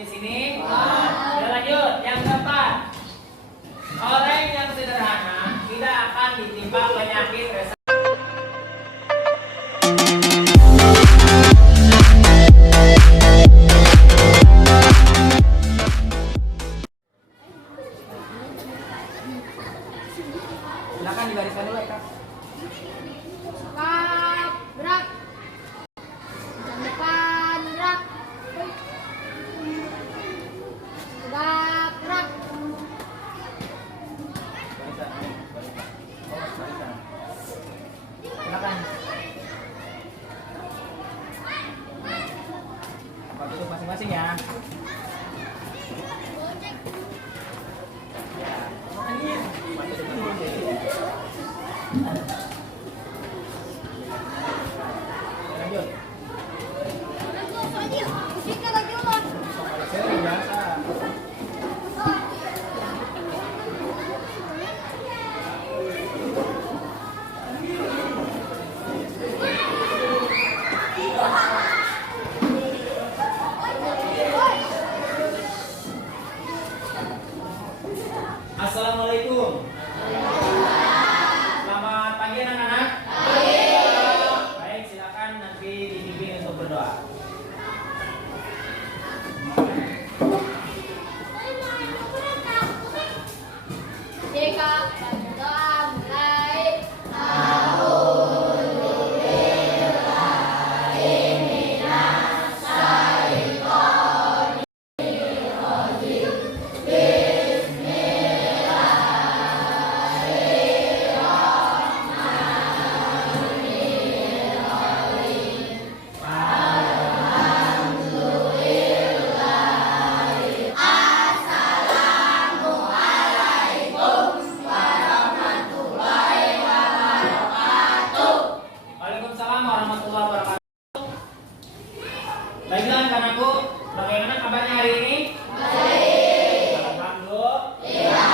di sini? Ya, lanjut. Yang keempat, orang yang sederhana tidak akan ditimpa penyakit resah. Silakan digariskan dulu, Kak. Kabrak. Depan rak. Gaprak. Silakan. Apa duduk masing-masing ya? Lanjut. Seri biasa. Assalamualaikum. Selamat pagi anak-anak. Baik, silakan nanti dibimbing untuk berdoa. Jika berdoa mulai. Waalaikumsalam warahmatullahi wabarakatuh. Baiklah anak-anakku, bagaimana kabarnya hari ini? Baik. Alhamdulillah.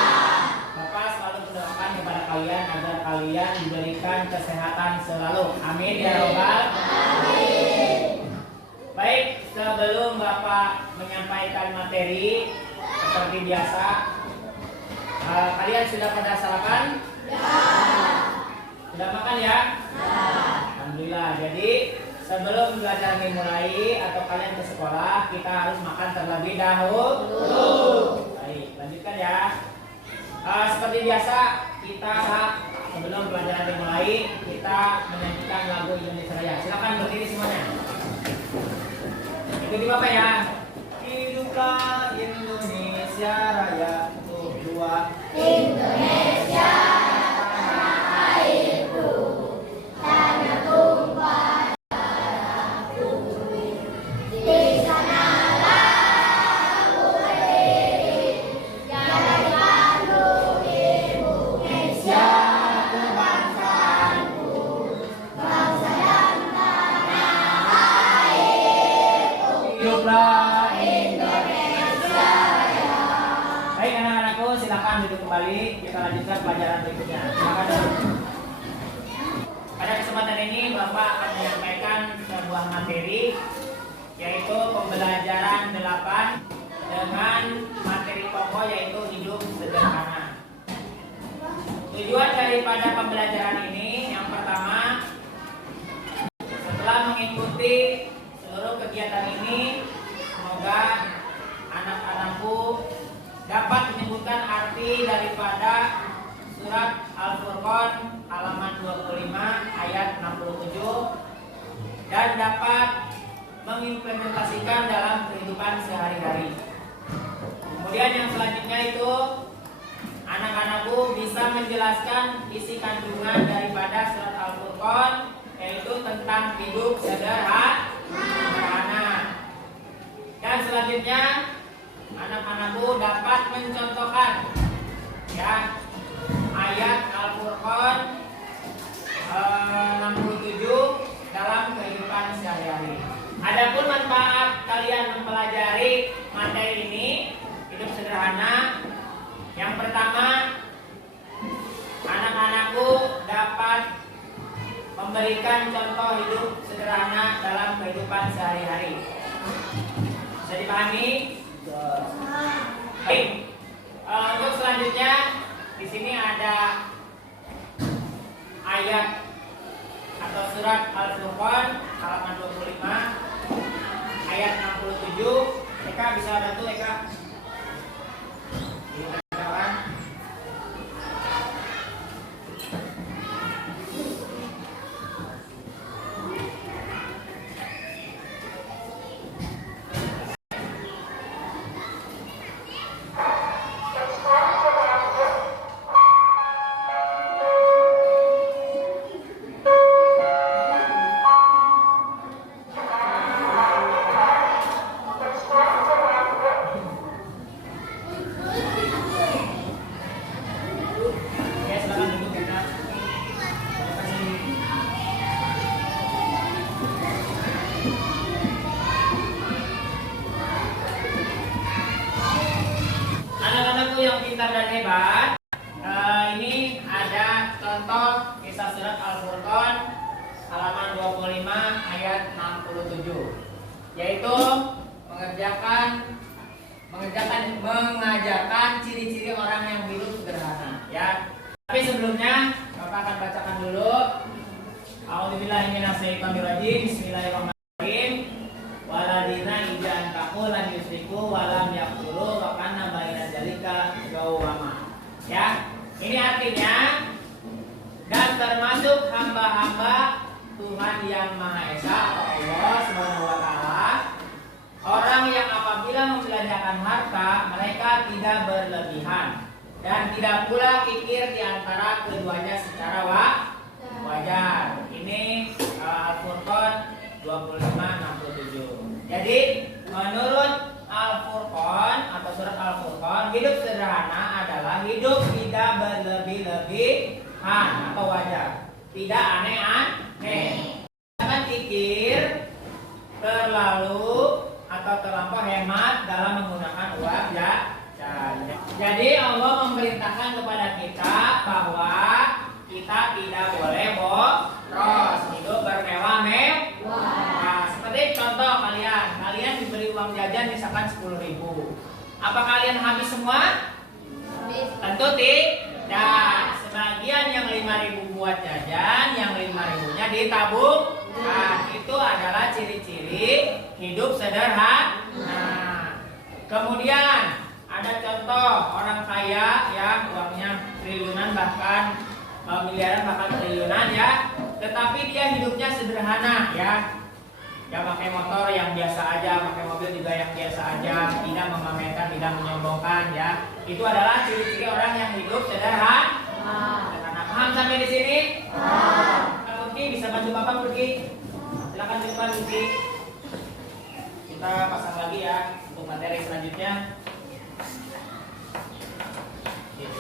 Bapak selalu mendoakan kepada kalian agar kalian diberikan kesehatan selalu. Amin ya robbal alamin. Baik, sebelum Bapak menyampaikan materi seperti biasa, kalian sudah pada sarapan? Sudah makan ya? Alhamdulillah. Jadi sebelum belajar dimulai atau kalian ke sekolah, kita harus makan terlebih dahulu. Baik, lanjutkan ya. Seperti biasa, kita sebelum pelajaran dimulai, kita menyanyikan lagu Indonesia Raya. Silakan berdiri semuanya. Ikuti Bapak ya. Hiduplah Indonesia Raya. Tuh, dua. Indonesia. Hiduplah Indonesia Raya. Baik anak-anakku, silakan duduk kembali. Kita lanjutkan pelajaran berikutnya. Silakan duduk. Pada kesempatan ini Bapak akan menyampaikan sebuah materi, yaitu pembelajaran 8 dengan materi pokok yaitu hidup sederhana. Tujuan daripada pembelajaran ini yang pertama, setelah mengikuti seluruh kegiatan ini, semoga anak-anakku dapat menyebutkan arti daripada surat Al-Furqan halaman 25 ayat 67 dan dapat mengimplementasikan dalam kehidupan sehari-hari. Kemudian yang selanjutnya itu anak-anakku bisa menjelaskan isi kandungan daripada surat Al-Furqan, yaitu tentang hidup sederhana. Dan selanjutnya anak-anakku dapat mencontohkan ya ayat Al-Furqan 67 dalam kehidupan sehari-hari. Adapun manfaat kalian mempelajari materi ini hidup sederhana, yang pertama, anak-anakku dapat memberikan contoh hidup sederhana dalam kehidupan sehari-hari. Bisa dipahami? Baik. Untuk selanjutnya di sini ada ayat atau surat Al-Furqan halaman 25 ayat 67. Eka bisa bantu Eka? Dibacakan. Ya, silakan duduk Eka. Terima kasih. Anak-anakku yang pintar dan hebat, ini ada contoh kisah surat Al-Furqan halaman 25 ayat 67, yaitu mengajarkan ciri-ciri orang yang hidup sederhana, ya. Tapi sebelumnya Bapak akan bacakan dulu. A'udzubillahi minasyaitonirrajim. Bismillahirrahmanirrahim. Waladina ijan kamu lan yusriku walam yaqulu wa kana baina zalika gawama. Ya, ini artinya dan termasuk hamba-hamba Tuhan yang Maha Esa atau Allah Subhanahu wa taala, orang yang apabila membelanjakan harta mereka tidak berlebihan dan tidak pula kikir di antara keduanya secara wajar. Ini Al-Furqan 25:67. Jadi menurut Al-Furqan atau surat Al-Furqan, hidup sederhana adalah hidup tidak berlebih-lebihan atau wajar, tidak aneh-aneh, jangan kikir terlalu atau terlampau hemat dalam menggunakan uang jajan. Jadi Allah memerintahkan kepada kita bahwa kita tidak boleh boros, hidup bermewah-mewah. Nah, seperti contoh kalian diberi uang jajan misalkan 10.000. Apa kalian habis semua? Tentu tidak. Sebagian yang 5.000 buat jajan, yang 5.000-nya ditabung. Nah, itu adalah ciri-ciri hidup sederhana. Nah, kemudian ada contoh orang kaya ya, uangnya triliunan bahkan miliaran bahkan triliunan ya, tetapi dia hidupnya sederhana ya. Ya pakai motor yang biasa aja, pakai mobil juga yang biasa aja, tidak memamerkan, tidak menyombongkan ya. Itu adalah ciri-ciri orang yang hidup sederhana. Paham sampai di sini? Kak Luki bisa bantu Bapak Luki? Silakan depan Luki. Kita pasang lagi ya untuk materi selanjutnya. Ya.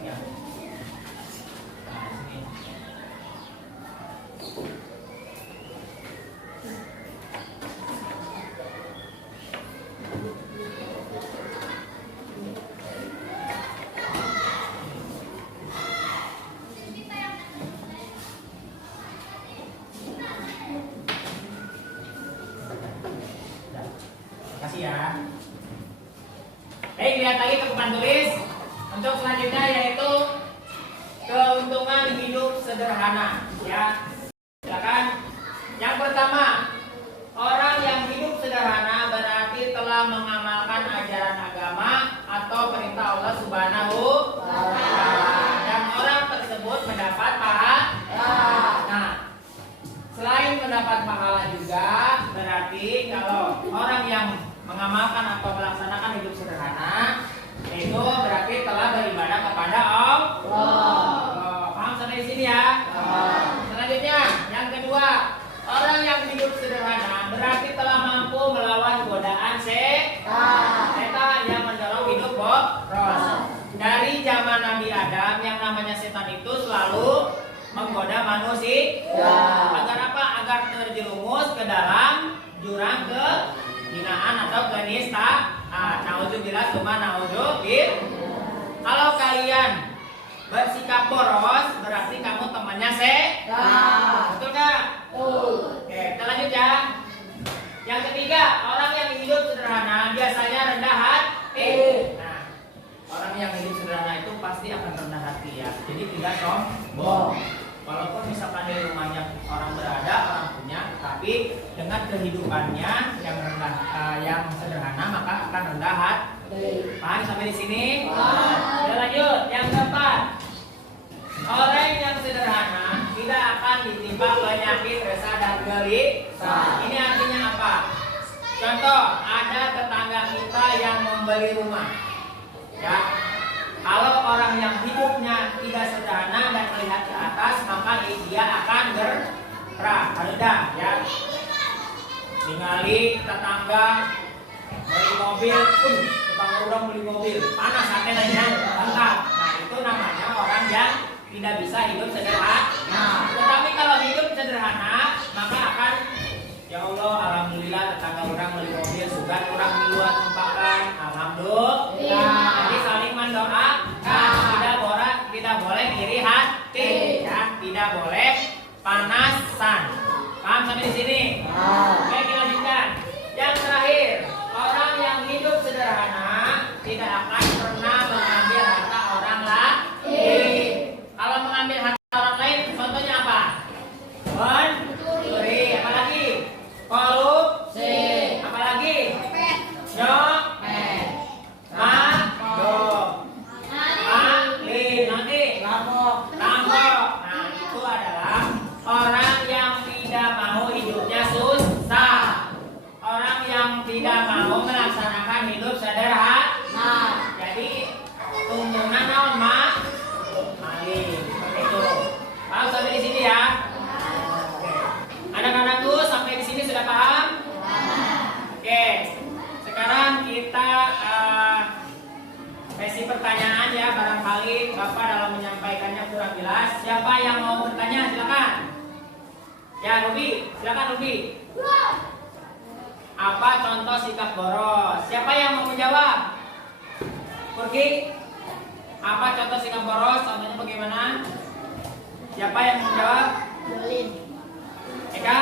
Ya. Nah, sini. Kasih ya. Baik, lihat lagi ke papan tulis. Untuk selanjutnya yaitu keuntungan hidup sederhana. Ya, silakan. Yang pertama, orang yang hidup sederhana berarti telah mengamalkan ajaran agama atau perintah Allah Subhanahu wa taala. Dan orang tersebut mendapat pahala. Nah, selain mendapat pahala juga berarti kalau orang yang mengamalkan atau melaksanakan hidup sederhana itu berarti telah beribadah kepada Allah. Paham sampai di sini ya? Selanjutnya, yang kedua, orang yang hidup sederhana berarti telah mampu melawan godaan setan yang mendorong hidup boros. Dari zaman Nabi Adam yang namanya setan itu selalu menggoda manusia. Agar apa? Agar terjerumus ke dalam jurang kehinaan atau kenistaan. Nauzubillah summa nauzubillah. Kalau kalian bersikap boros berarti kamu temannya setan. Betul nggak? Oke, kita lanjut ya. Yang ketiga, orang yang hidup sederhana biasanya sombong. Walaupun misalkan di rumahnya orang berada, orang punya, tapi dengan kehidupannya yang rendah, yang sederhana, maka akan rendah hati. Paham sampai di sini? Ya, lanjut. Yang keempat, orang yang sederhana tidak akan ditimpa penyakit resah dan gelisah. Ini artinya apa? Contoh, ada tetangga kita yang membeli rumah. Ya, kalau orang yang hidupnya tidak sederhana dan melihat ke atas, maka dia akan rendah. Ya, ningali tetangga beli mobil, tetangga orang beli mobil, panas hati nanya, lengkap. Nah, itu namanya orang yang tidak bisa hidup sederhana. Tetapi kalau hidup sederhana, maka akan, ya Allah, alhamdulillah tetangga orang beli mobil, sugan orang miluan mempakan, alhamdulillah. Jadi saling mendoakan, tidak boleh iri hati, ya, tidak boleh panasan. Paham sampai di sini? Oke, kita lanjutkan. Yang terakhir, orang yang hidup sederhana tidak akan pernah mengambil harta orang lain. Kalau mengambil harta orang lain, contohnya apa? Mencuri, apalagi? Korupsi, apalagi? Nyopet, mabok, nanti rampok. Nah, itu adalah orang yang tidak mau hidupnya susah, orang yang tidak mau melaksanakan hidup sederhana. Jadi tunggunan naon mak maling seperti itu. Paham sampai di sini ya? Oke. Anak-anakku sampai di sini sudah paham? Oke. Sekarang kita sesi pertanyaan ya, barangkali Bapak dalam menyampaikannya kurang jelas. Siapa yang mau bertanya silakan. Ya, Ruby, silakan Ruby. Apa contoh sikap boros? Siapa yang mau menjawab? Pergi. Apa contoh sikap boros? Contohnya bagaimana? Siapa yang mau menjawab? Eka,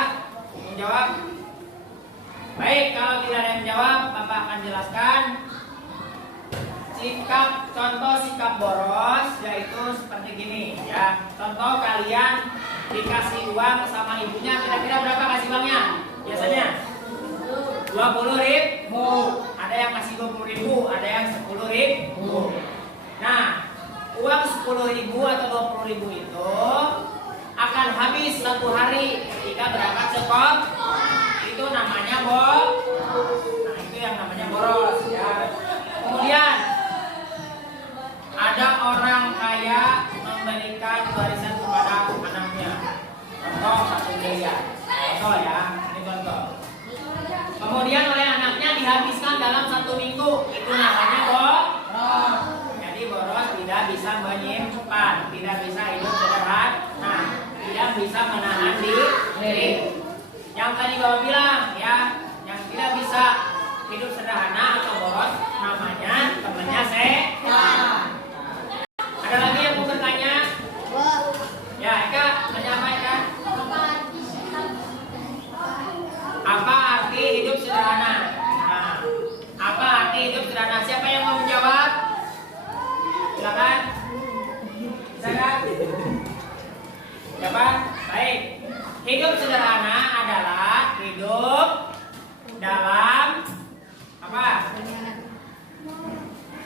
menjawab. Baik, kalau tidak ada yang menjawab, Bapak akan jelaskan. Contoh sikap boros yaitu seperti gini ya. Contoh, kalian dikasih uang sama ibunya, kira-kira berapa kasih uangnya? Biasanya 20.000. Ada yang kasih 20.000, ada yang 10.000. Nah, uang 10.000 atau 20.000 itu akan habis satu hari ketika berangkat sekolah. Itu namanya boros. Nah, itu yang namanya boros ya. Kemudian ada orang kaya memberikan warisan kepada anaknya. Contoh 1 miliar. Contoh ya, ini contoh. Kemudian oleh anaknya dihabiskan dalam 1 minggu. Itu namanya boros. Jadi boros tidak bisa menyimpan, tidak bisa hidup sederhana, tidak bisa menahan diri. Yang tadi Bapak bilang ya, yang tidak bisa hidup sederhana atau boros namanya temannya setan. Ada lagi yang mau bertanya? Ya, Eka, tanya apa Eka? Apa arti hidup sederhana? Nah, apa arti hidup sederhana? Siapa yang mau menjawab? Silakan. Silakan. Siapa? Baik. Hidup sederhana adalah hidup dalam apa?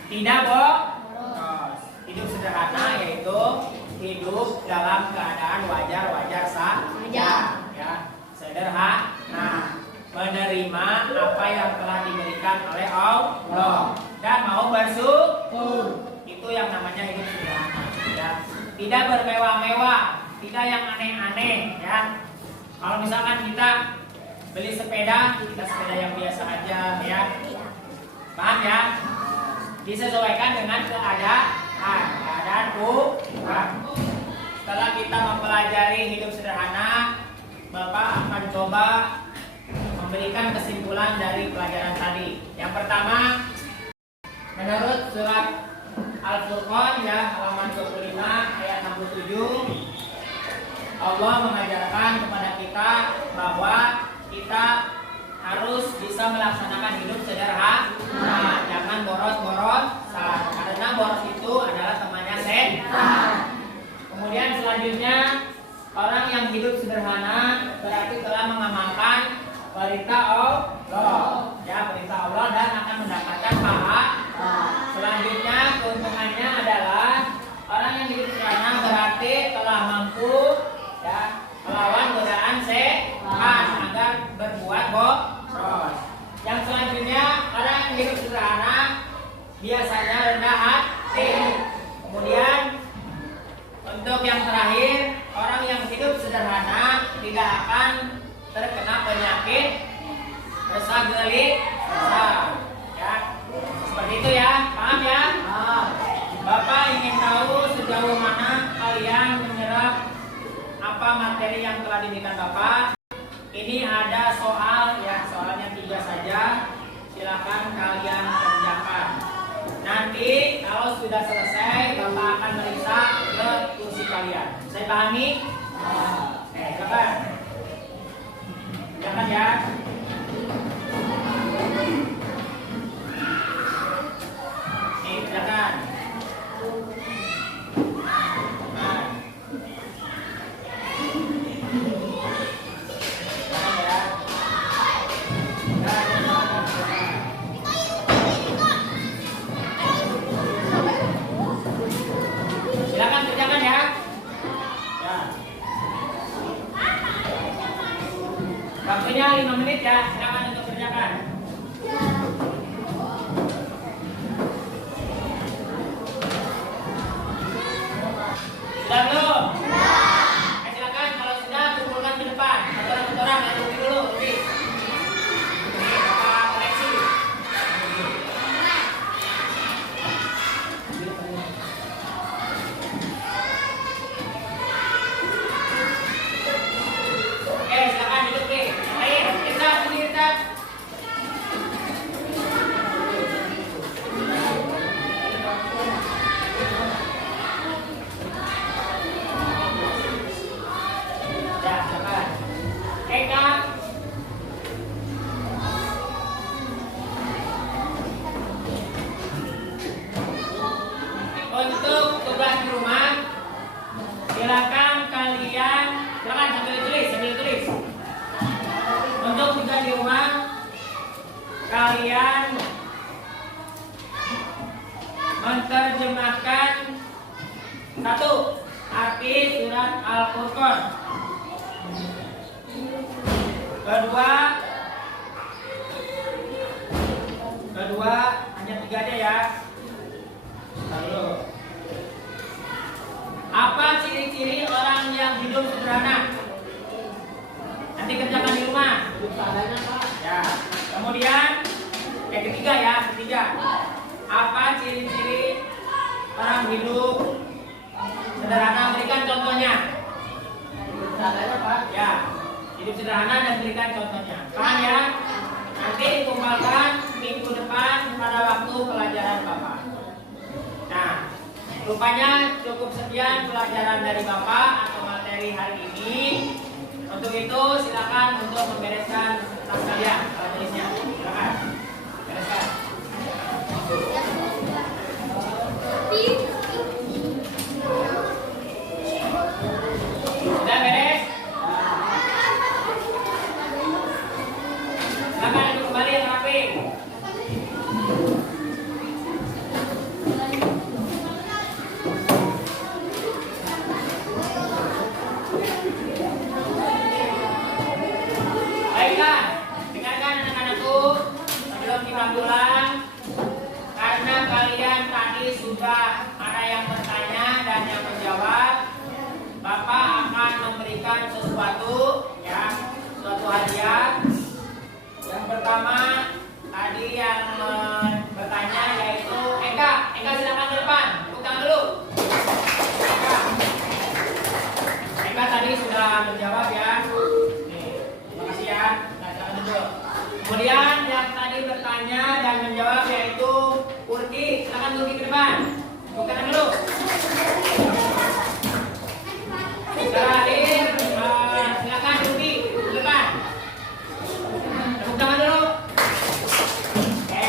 Tidak boros. Hidup sederhana yaitu hidup dalam keadaan wajar-wajar saja, ya, sederhana, menerima apa yang telah diberikan oleh Allah dan mau bersyukur. Itu yang namanya hidup sederhana, ya. Tidak bermewah-mewah, tidak yang aneh-aneh, ya. Kalau misalkan kita beli sepeda, kita sepeda yang biasa aja, ya. Paham ya? Disesuaikan dengan keadaan Tuhan. Setelah kita mempelajari hidup sederhana, Bapak akan coba memberikan kesimpulan dari pelajaran tadi. Yang pertama, menurut surat Al-Furqan ya, halaman 25 ayat 67, Allah mengajarkan kepada kita bahwa kita harus bisa melaksanakan hidup sederhana, jangan boros-borosan, karena boros itu adalah temannya setan. biasanya rendah hati. Kemudian untuk yang terakhir, orang yang hidup sederhana tidak akan terkena penyakit resah gelisah. Ya, seperti itu ya, paham ya? Bapak ingin tahu sejauh mana kalian menyerap apa materi yang telah diberikan Bapak. Ini ada soal ya, soalnya 3 saja. Silakan kalian kerjakan. Nanti kalau sudah selesai, Bapak akan meriksa ke kursi kalian. Saya pahami? Silakan. Silakan ya. Silakan. Silakan kerjakan ya. Ya. Waktunya 5 menit ya. Silakan untuk kerjakan. Sudah belum? Silakan kalau sudah kumpulkan ke depan. Kotoran-kotoran yang rugi dulu, rugi. Bapak koreksi. Oke, silakan duduk nih. Ayo, Irtan, Irtan. Ya, silakan. Eka. Untuk tugas di rumah, silakan kalian, silakan sambil tulis. Untuk tugas di rumah, kalian menerjemahkan 1. Arti surat Al-Furqan. 2 hanya 3 aja ya. Lalu, apa ciri-ciri orang yang hidup sederhana? Nanti kerjakan di rumah. Ya. Kemudian yang ketiga ya, apa ciri-ciri orang hidup sederhana? Berikan contohnya. Ya, hidup sederhana dan berikan contohnya. Paham ya? Nanti dikumpulkan minggu depan pada waktu pelajaran Bapak. Nah, rupanya cukup sekian pelajaran dari Bapak atau materi hari ini. Untuk itu silakan untuk membereskan tas kalian, tulisnya. Silakan. Bereskan. Sudah beres? Silakan duduk kembali yang rapi. Baiklah, dengarkan anak-anakku sebelum kita pulang. Karena kalian tadi sudah ada yang bertanya dan yang menjawab, Bapak akan memberikan sesuatu ya, suatu hadiah. Yang pertama tadi yang bertanya yaitu Eka silakan ke depan, buka dulu. Eka tadi sudah menjawab ya. Terima kasih ya. Nah, silakan duduk. Kemudian yang tadi bertanya dan menjawab yaitu Urki, silakan Urki ke depan. Buka dulu. Terakhir, silakan Urki ke depan. Tepuk tangan dulu. Oke.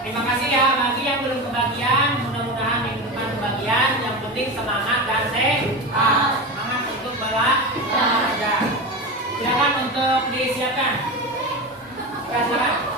Terima kasih ya bagi yang belum kebagian. Mudah-mudahan minggu depan kebagian. Yang penting semangat dan sehat. Semangat untuk belajar. Silakan untuk disiapkan. Silakan.